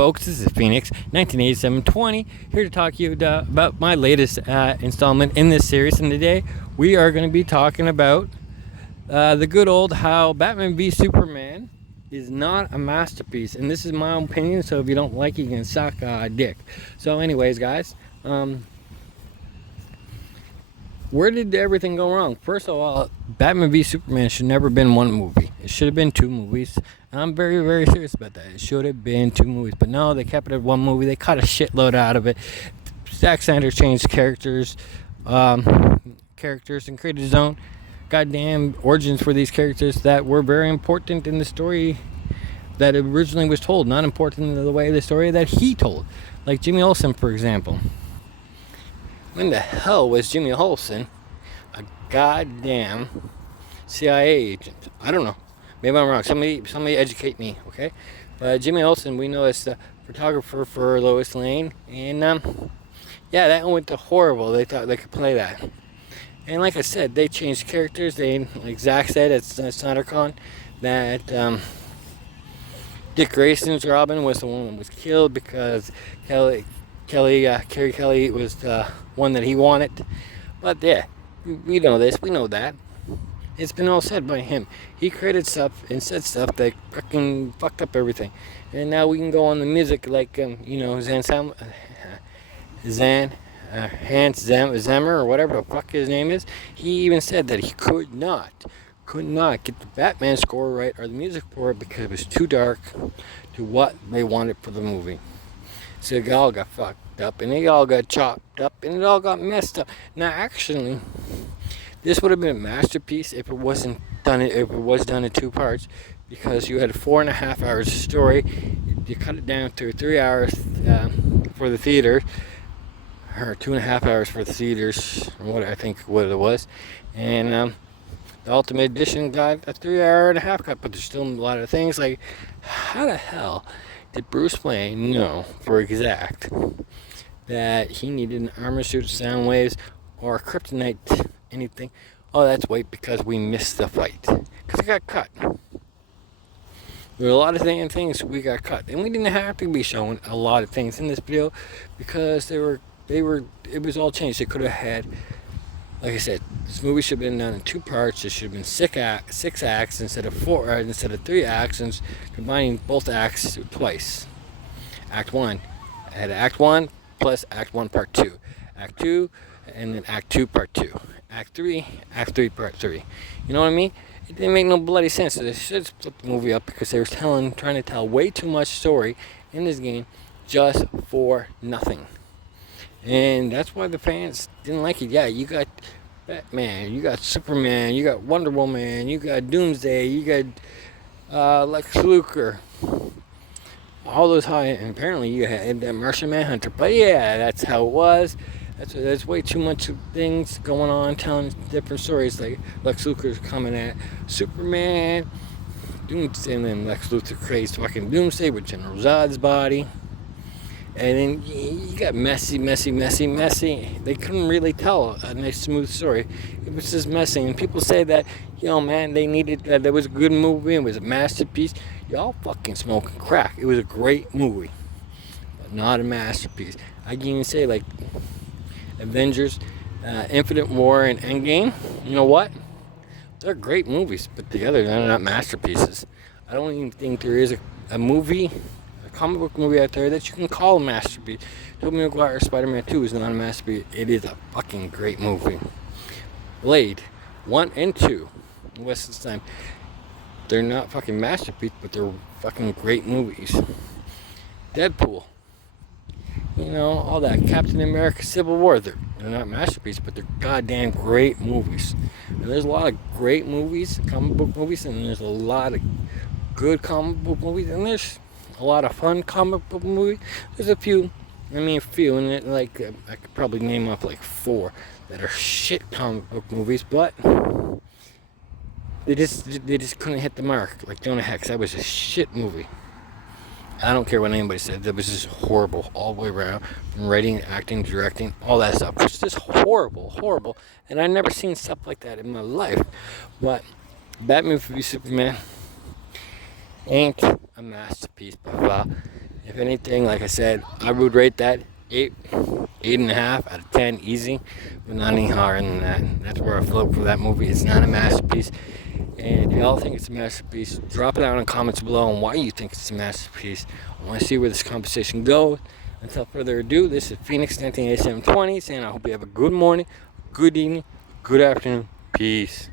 folks? This is Phoenix, 1987-20, here to talk to you about my latest installment in this series. And today we are going to be talking about the good old how Batman v Superman is not a masterpiece. And this is my own opinion, so if you don't like it, you can suck a dick. So anyways, guys, where did everything go wrong? First of all, Batman v Superman should never have been one movie. It should have been two movies. I'm very, very serious about that. It should have been two movies. But no, they kept it at one movie. They cut a shitload out of it. Zack Snyder changed characters and created his own goddamn origins for these characters that were very important in the story that originally was told. Not important in the way of the story that he told. Like Jimmy Olsen, for example. When the hell was Jimmy Olsen a goddamn CIA agent? I don't know. Maybe I'm wrong. Somebody educate me, okay? But Jimmy Olsen, we know, is the photographer for Lois Lane. And, yeah, that went to horrible. They thought they could play that. And like I said, they changed characters. They, like Zack said at SnyderCon, that Dick Grayson's Robin was the one that was killed because Carrie Kelly was the one that he wanted. But yeah, we know this. We know that. It's been all said by him. He created stuff and said stuff that fucking fucked up everything. And now we can go on the music like, Hans Zimmer or whatever the fuck his name is. He even said that he could not get the Batman score right or the music for it because it was too dark to what they wanted for the movie. So it all got fucked up, and it all got chopped up, and it all got messed up. Now, actually, this would have been a masterpiece if it was done in two parts, because you had 4.5 hours of story. You cut it down to 3 hours for the theater, or 2.5 hours for the theaters, what it was, and the Ultimate Edition got a 3.5 hour cut. But there's still a lot of things like, how the hell did Bruce Wayne know for exact that he needed an armor suit, sound waves, or kryptonite, anything? Oh, that's because we missed the fight. Because it got cut. There were a lot of things we got cut. And we didn't have to be showing a lot of things in this video because it was all changed. They could have had, like I said, this movie should have been done in two parts. It should have been six acts instead of 3 acts, and combining both acts twice. Act 1. I had Act 1 plus Act 1 Part 2. Act 2, and then Act 2 Part 2. Act 3 Part 3. You know what I mean? It didn't make no bloody sense. So they should split the movie up because they were trying to tell way too much story in this game just for nothing. And that's why the fans didn't like it. Yeah, you got Batman, you got Superman, you got Wonder Woman, you got Doomsday, you got Lex Luthor. All those high, and apparently you had that Martian Manhunter. But yeah, that's how it was. That's way too much things going on, telling different stories. Like Lex Luthor's coming at Superman, Doomsday, and then Lex Luthor creates fucking Doomsday with General Zod's body. And then you got messy. They couldn't really tell a nice, smooth story. It was just messy. And people say that, man, they needed that. That was a good movie. It was a masterpiece. Y'all fucking smoking crack. It was a great movie, but not a masterpiece. I can even say, like, Avengers, Infinite War, and Endgame. You know what? They're great movies, but together they're not masterpieces. I don't even think there is a movie, comic book movie out there that you can call a masterpiece. Tobey Maguire's Spider-Man 2 is not a masterpiece. It is a fucking great movie. Blade 1 and 2, West's time. They're not fucking masterpieces, but they're fucking great movies. Deadpool, all that. Captain America: Civil War. They're not masterpieces, but they're goddamn great movies. And there's a lot of great movies, comic book movies, and there's a lot of good comic book movies, and there's a lot of fun comic book movies. There's a few, and I could probably name up like 4 that are shit comic book movies, but they just couldn't hit the mark. Like Jonah Hex, that was a shit movie. I don't care what anybody said, that was just horrible all the way around, from writing, acting, directing, all that stuff. It was just horrible, and I've never seen stuff like that in my life. But Batman v Superman ain't a masterpiece, blah, blah. If anything, like I said, I would rate that 8.5 out of 10 easy, but not any higher than that. That's where I float for that movie. It's not a masterpiece. And if y'all think it's a masterpiece, drop it down in the comments below on why you think it's a masterpiece. I want to see where this conversation goes. Until further ado, this is Phoenix 198720 saying I hope you have a good morning, good evening, good afternoon. Peace.